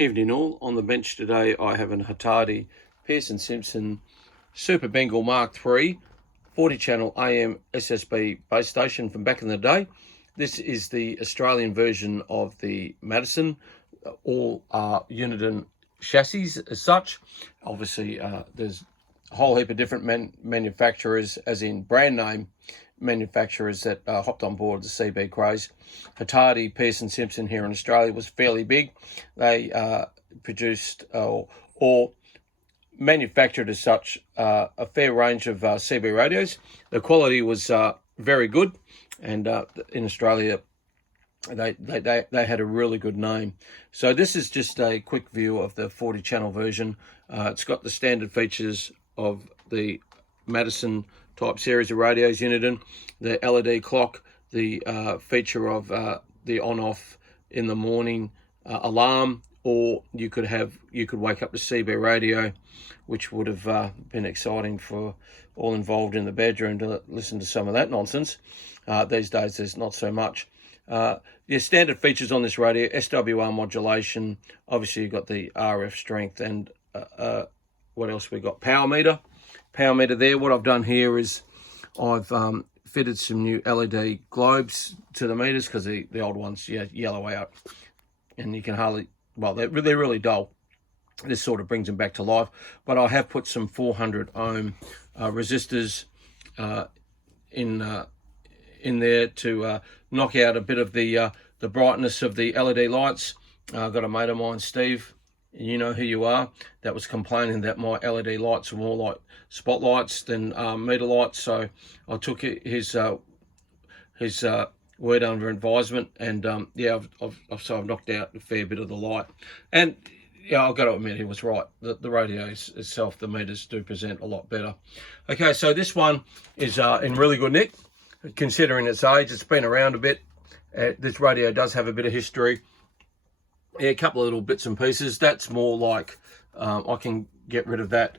Evening all. On the bench today I have an Hatadi Pearce-Simpson Super Bengal Mark III 40 channel AM SSB base station from back in the day. This is the Australian version of the Madison. All are Uniden chassis as such. Obviously there's a whole heap of different manufacturers, as in brand name manufacturers, that hopped on board the CB craze. Hatadi Pearce-Simpson here in Australia was fairly big. They produced or manufactured as such a fair range of CB radios. The quality was very good, and in Australia they had a really good name. So this is just a quick view of the 40 channel version. It's got the standard features of the Madison type series of radios, Uniden, the LED clock, the feature of the on-off in the morning alarm, or you could wake up to CB radio, which would have been exciting for all involved in the bedroom to listen to some of that nonsense. These days there's not so much. Your standard features on this radio: SWR modulation, obviously you've got the RF strength, and what else we got? Power meter there. What I've done here is I've fitted some new LED globes to the meters, because the old ones yellow out and you can hardly, well, they're really dull. This sort of brings them back to life. But I have put some 400 ohm resistors in there to knock out a bit of the brightness of the LED lights. I've got a mate of mine, Steve, you know who you are, that was complaining that my LED lights were more like spotlights than meter lights. So I took his word under advisement, and I've knocked out a fair bit of the light. And yeah, I've got to admit, he was right. The radio itself, the meters do present a lot better. Okay, so this one is in really good nick, considering its age. It's been around a bit. This radio does have a bit of history. Yeah, a couple of little bits and pieces. That's more like, I can get rid of that.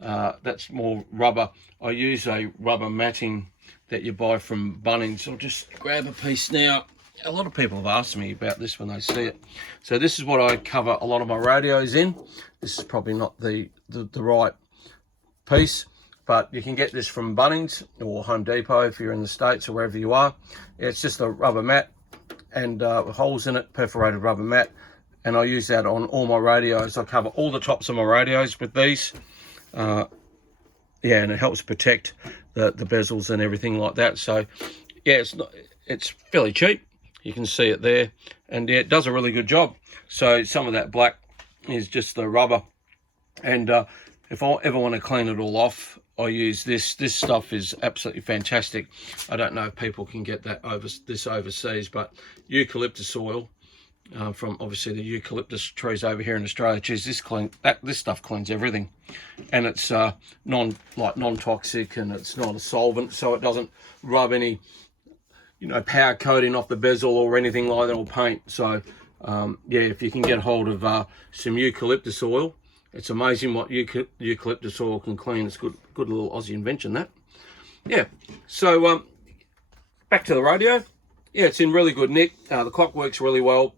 That's more rubber. I use a rubber matting that you buy from Bunnings. I'll just grab a piece now. A lot of people have asked me about this when they see it. So this is what I cover a lot of my radios in. This is probably not the right piece, but you can get this from Bunnings or Home Depot if you're in the States or wherever you are. It's just a rubber mat and holes in it, perforated rubber mat. And I use that on all my radios. I cover all the tops of my radios with these. And it helps protect the bezels and everything like that. So yeah, it's fairly cheap. You can see it there, and yeah, it does a really good job. So some of that black is just the rubber, and if I ever want to clean it all off, I use this. This stuff is absolutely fantastic. I don't know if people can get that overseas, but eucalyptus oil from obviously the eucalyptus trees over here in Australia. Geez, this stuff cleans everything, and it's non-toxic, and it's not a solvent, so it doesn't rub any power coating off the bezel or anything like that, or paint. So yeah, if you can get hold of some eucalyptus oil, it's amazing what eucalyptus oil can clean. It's good little Aussie invention, that. Yeah, so back to the radio. Yeah, it's in really good nick. The clock works really well.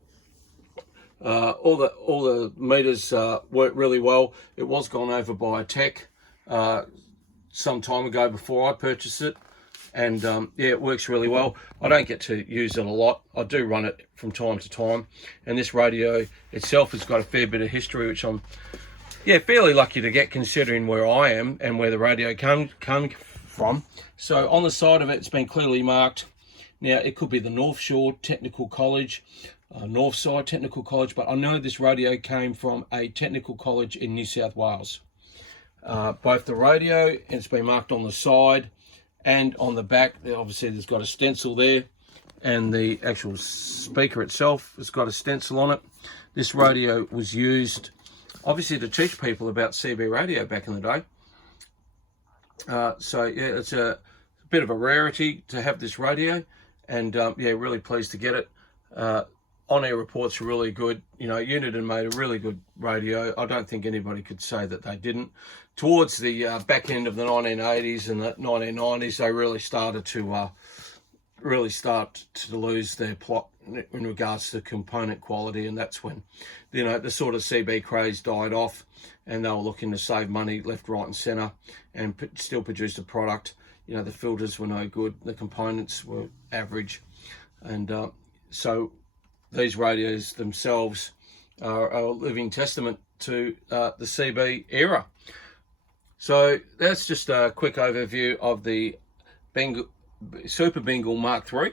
All the meters work really well. It was gone over by a tech some time ago before I purchased it, and yeah, it works really well. I don't get to use it a lot. I do run it from time to time, and this radio itself has got a fair bit of history, which I'm fairly lucky to get, considering where I am and where the radio came from. So on the side of it, it's been clearly marked. Now, it could be the North Shore Technical College, Northside Technical College, but I know this radio came from a technical college in New South Wales. Both the radio, it's been marked on the side and on the back. Obviously there's got a stencil there, and the actual speaker itself has got a stencil on it. This radio was used obviously to teach people about CB radio back in the day. So yeah, it's a bit of a rarity to have this radio, and yeah, really pleased to get it. On-air reports are really good. Uniden made a really good radio. I don't think anybody could say that they didn't. Towards the back end of the 1980s and the 1990s, they really started to lose their plot in regards to component quality, and that's when, you know, the sort of CB craze died off, and they were looking to save money left, right, and centre, and still produced a product. You know, the filters were no good, the components were average, and so these radios themselves are a living testament to the CB era. So that's just a quick overview of the Bengal, Super Bengal Mark III.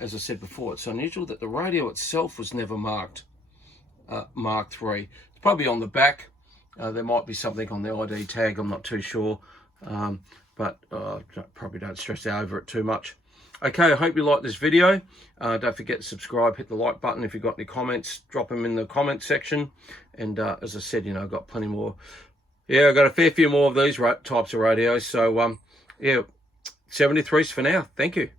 As I said before, it's unusual that the radio itself was never marked Mark III. It's probably on the back. There might be something on the ID tag, I'm not too sure. But probably don't stress over it too much. Okay, I hope you like this video. Don't forget to subscribe, hit the like button. If you've got any comments, drop them in the comment section. And as I said, you know, I've got plenty more. Yeah, I've got a fair few more of these types of radios. So, yeah, 73s for now. Thank you.